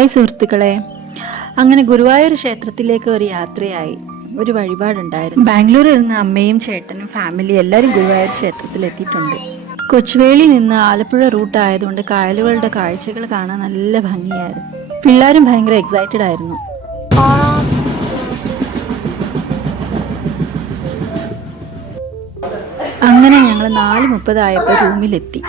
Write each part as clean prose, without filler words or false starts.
Hi സുഹൃത്തുക്കളെ, അങ്ങനെ ഗുരുവായൂർ ക്ഷേത്രത്തിലേക്ക് ഒരു യാത്രയായി. ഒരു വഴിപാടുണ്ടായിരുന്നു. ബാംഗ്ലൂരിൽ നിന്ന് അമ്മയും ചേട്ടനും ഫാമിലി എല്ലാവരും ഗുരുവായൂർ ക്ഷേത്രത്തിൽ എത്തിയിട്ടുണ്ട്. കൊച്ചുവേളി നിന്ന് ആലപ്പുഴ റൂട്ട് ആയതുകൊണ്ട് കായലുകളുടെ കാഴ്ചകൾ കാണാൻ നല്ല ഭംഗിയായിരുന്നു. പിള്ളേരും ഭയങ്കര എക്സൈറ്റഡ് ആയിരുന്നു. അങ്ങനെ ഞങ്ങൾ 4:30 ആയപ്പോൾ റൂമിലെത്തി.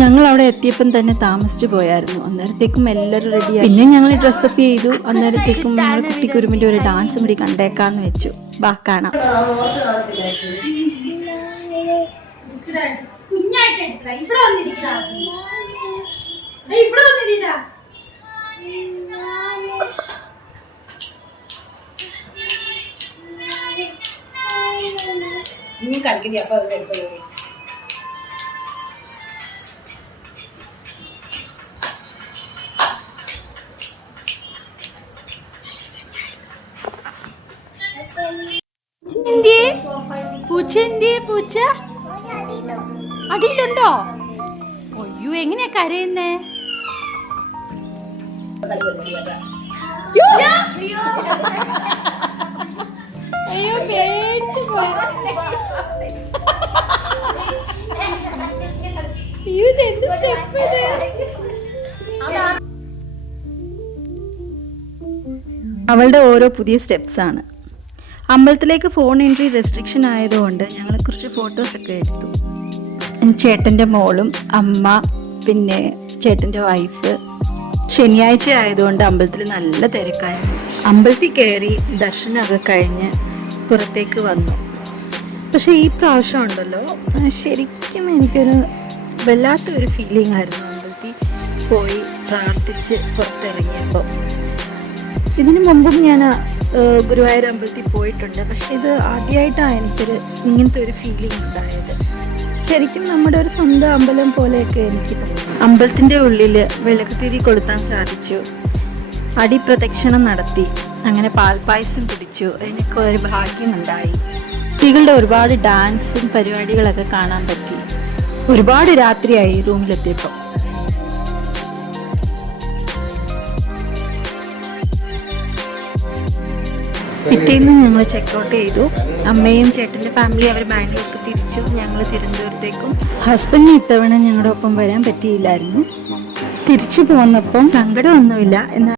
ഞങ്ങൾ അവിടെ എത്തിയപ്പം തന്നെ താമസിച്ചു പോയായിരുന്നു. അന്നേരത്തേക്കും എല്ലാവരും റെഡിയായി. പിന്നെ ഞങ്ങൾ ഡ്രസ്സപ്പ് ചെയ്തു. അന്നേരത്തേക്കും ഞങ്ങൾ കുട്ടിക്കുരുമിൻ്റെ ഒരു ഡാൻസും കൂടി കണ്ടേക്കാന്ന് വെച്ചു. ബാ കാണാം. നീ കളിക്കണ്ടി അപ്പൊ അതിലെടുത്തോ. പൂച്ച അടിയിലുണ്ടോ? അയ്യോ, എങ്ങനെയാ കരയുന്നേ? അയ്യോ, എന്ത് സ്റ്റെപ്പ് ഇത്? അവളുടെ ഓരോ പുതിയ സ്റ്റെപ്സ് ആണ്. അമ്പലത്തിലേക്ക് ഫോൺ എൻട്രി റെസ്ട്രിക്ഷൻ ആയതുകൊണ്ട് ഞങ്ങൾ കുറച്ച് ഫോട്ടോസൊക്കെ എടുത്തു. ചേട്ടൻ്റെ മോളും അമ്മ, പിന്നെ ചേട്ടൻ്റെ വൈഫ്. ശനിയാഴ്ച ആയതുകൊണ്ട് അമ്പലത്തിൽ നല്ല തിരക്കായിരുന്നു. അമ്പലത്തിൽ കയറി ദർശനമൊക്കെ കഴിഞ്ഞ് പുറത്തേക്ക് വന്നു. പക്ഷേ ഈ പ്രാവശ്യം ഉണ്ടല്ലോ, ശരിക്കും എനിക്കൊരു വല്ലാത്തൊരു ഫീലിംഗ് ആയിരുന്നു അമ്പലത്തിൽ പോയി പ്രാർത്ഥിച്ച് പുറത്തിറങ്ങിയപ്പോൾ. ഇതിനു മുമ്പും ഞാൻ ഗുരുവായൂർ അമ്പലത്തിൽ പോയിട്ടുണ്ട്. പക്ഷെ ഇത് ആദ്യമായിട്ടാണ് എനിക്കൊരു ഇങ്ങനത്തെ ഒരു ഫീലിംഗ് ഉണ്ടായത്. ശരിക്കും നമ്മുടെ ഒരു സ്വന്തം അമ്പലം പോലെയൊക്കെ എനിക്ക് തോന്നി. അമ്പലത്തിൻ്റെ ഉള്ളിൽ വിളക്കുതിരി കൊളുത്താൻ സാധിച്ചു. അടിപ്രദക്ഷിണം നടത്തി. അങ്ങനെ പാൽപ്പായസം കുടിച്ചു. എനിക്ക് ഒരു ഭാഗ്യമുണ്ടായി. കുട്ടികളുടെ ഒരുപാട് ഡാൻസും പരിപാടികളൊക്കെ കാണാൻ പറ്റി. ഒരുപാട് രാത്രിയായി റൂമിലെത്തിയപ്പോൾ. പിറ്റേന്ന് ഞങ്ങൾ ചെക്കൗട്ട് ചെയ്തു. അമ്മയും ചേട്ടൻ്റെ ഫാമിലി അവർ ബാംഗ്ലൂർക്ക് തിരിച്ചു. ഞങ്ങൾ തിരുവനന്തപുരത്തേക്കും. ഹസ്ബൻഡിന് ഇത്തവണ ഞങ്ങളുടെ ഒപ്പം വരാൻ പറ്റിയില്ലായിരുന്നു. തിരിച്ചു പോന്നപ്പം സങ്കടമൊന്നുമില്ല. എന്നാൽ